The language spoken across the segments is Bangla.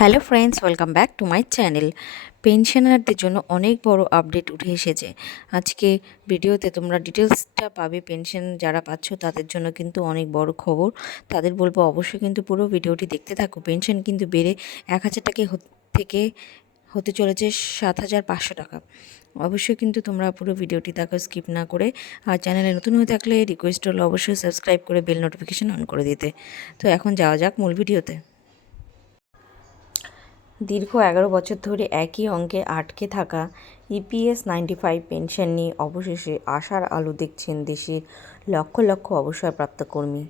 Hello friends, welcome back to my channel. পেনশনারদের জন্য অনেক বড় আপডেট উঠে এসেছে। আজকে ভিডিওতে তোমরা ডিটেলসটা পাবে। পেনশন যারা পাচ্ছ তাদের জন্য কিন্তু অনেক বড় খবর। তাদের বলবো অবশ্যই কিন্তু পুরো ভিডিওটি দেখতে থাকো। পেনশন কিন্তু বেড়ে 1,000 টাকা থেকে হতে চলেছে 7,500 টাকা। অবশ্যই কিন্তু তোমরা পুরো ভিডিওটি দেখো, স্কিপ না করে। আর চ্যানেলে নতুন হয়ে থাকলে রিকোয়েস্ট হলো অবশ্যই সাবস্ক্রাইব করে বেল নোটিফিকেশন অন করে দিতে। তো এখন যাওয়া যাক মূল ভিডিওতে। দীর্ঘ 11 বছর ধরে একই অঙ্কে আটকে থাকা ইপিএস 95 পেনশন নিয়ে অবশেষে আশার আলো দেখছেন দেশের লক্ষ লক্ষ অবসরপ্রাপ্ত কর্মী।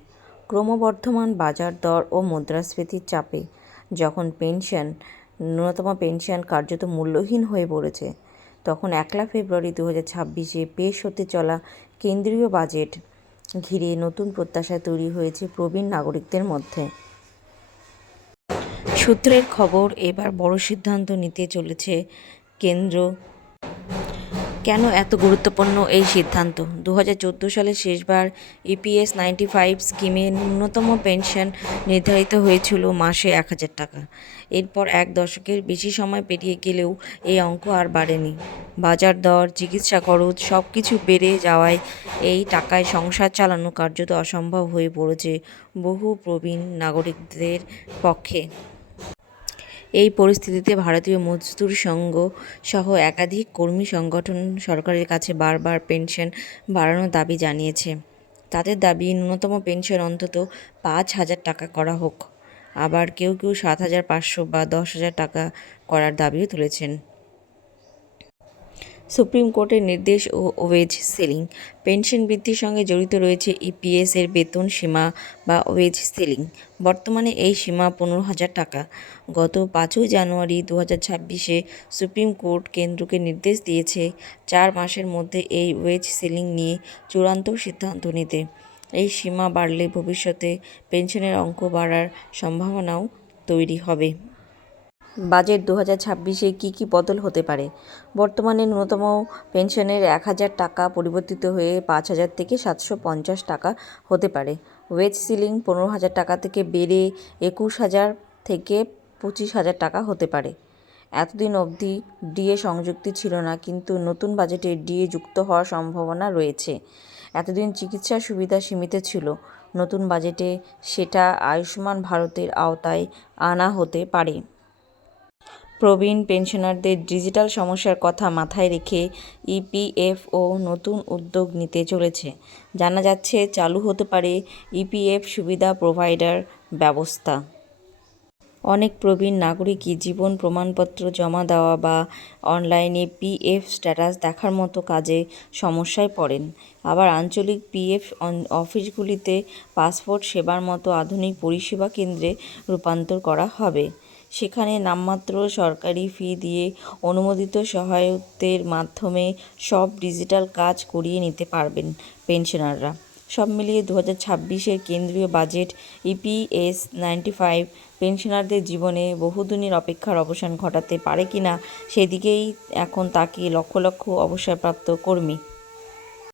ক্রমবর্ধমান বাজার দর ও মুদ্রাস্ফীতির চাপে যখন ন্যূনতম পেনশন কার্যত মূল্যহীন হয়ে পড়েছে, তখন 1 ফেব্রুয়ারি 2026 পেশ হতে চলা কেন্দ্রীয় বাজেট ঘিরে নতুন প্রত্যাশা তৈরি হয়েছে প্রবীণ নাগরিকদের মধ্যে। সূত্রের খবর, এবার বড় সিদ্ধান্ত নিতে চলেছে কেন্দ্র। কেন এত গুরুত্বপূর্ণ এই সিদ্ধান্ত? 2014 সালে শেষবার ইপিএস 95 স্কিমে ন্যূনতম পেনশন নির্ধারিত হয়েছিল মাসে 1,000 টাকা। এরপর এক দশকের বেশি সময় পেরিয়ে গেলেও এই অঙ্ক আর বাড়েনি। বাজার দর, চিকিৎসা খরচ সব কিছু বেড়ে যাওয়ায় এই টাকায় সংসার চালানো কার্যত অসম্ভব হয়ে পড়েছে বহু প্রবীণ নাগরিকদের পক্ষে। এই পরিস্থিতিতে ভারতীয় মজদুর সংঘ সহ একাধিক কর্মী সংগঠন সরকারের কাছে বারবার পেনশন বাড়ানোর দাবি জানিয়েছে। তাদের দাবি, ন্যূনতম পেনশন অন্তত 5,000 টাকা করা হোক। আবার কেউ কেউ 7,500 বা 10,000 টাকা করার দাবিও তুলেছেন। সুপ্রিম কোর্টের নির্দেশ ও ওয়েজ সিলিং। পেনশন বৃদ্ধির সঙ্গে জড়িত রয়েছে ইপিএস এর বেতন সীমা বা ওয়েজ সিলিং। বর্তমানে এই সীমা 15,000 টাকা। গত 5 জানুয়ারি 2026 সুপ্রিম কোর্ট কেন্দ্রকে নির্দেশ দিয়েছে 4 মাসের মধ্যে এই ওয়েজ সিলিং নিয়ে চূড়ান্ত সিদ্ধান্ত নিতে। এই সীমা বাড়লে ভবিষ্যতে পেনশনের অঙ্ক বাড়ার সম্ভাবনাও তৈরি হবে। বাজেট 2026 কী কী বদল হতে পারে? বর্তমানে ন্যূনতম পেনশনের 1,000 টাকা পরিবর্তিত হয়ে 5,000 থেকে 750 টাকা হতে পারে। ওয়েজ সিলিং 15,000 টাকা থেকে বেড়ে 21,000 থেকে 25,000 টাকা হতে পারে। এতদিন অবধি ডিএ সংযুক্তি ছিল না, কিন্তু নতুন বাজেটে ডিএ যুক্ত হওয়ার সম্ভাবনা রয়েছে। এতদিন চিকিৎসা সুবিধা সীমিত ছিল, নতুন বাজেটে সেটা আয়ুষ্মান ভারতের আওতায় আনা হতে পারে। প্রবীণ পেনশনারদের ডিজিটাল সমস্যার কথা মাথায় রেখে ইপিএফও নতুন উদ্যোগ নিতে চলেছে। জানা যাচ্ছে চালু হতে পারে ইপিএফ সুবিধা প্রোভাইডার ব্যবস্থা। অনেক প্রবীণ নাগরিকই জীবন প্রমাণপত্র জমা দেওয়া বা অনলাইনে পিএফ স্ট্যাটাস দেখার মতো কাজে সমস্যায় পড়েন। আবার আঞ্চলিক পিএফ অফিসগুলিতে পাসপোর্ট সেবার মতো আধুনিক পরিষেবা কেন্দ্রে রূপান্তর করা হবে। সেখানে নামমাত্র সরকারি ফি দিয়ে অনুমোদিত সহায়কদের মাধ্যমে সব ডিজিটাল কাজ করিয়ে নিতে পারবেন পেনশনাররা। সব মিলিয়ে 2026 কেন্দ্রীয় বাজেট ইপিএস 95 পেনশনারদের জীবনে বহুদিনের অপেক্ষার অবসান ঘটাতে পারে কিনা সেদিকেই এখন তাকিয়ে লক্ষ লক্ষ অবসরপ্রাপ্ত কর্মী।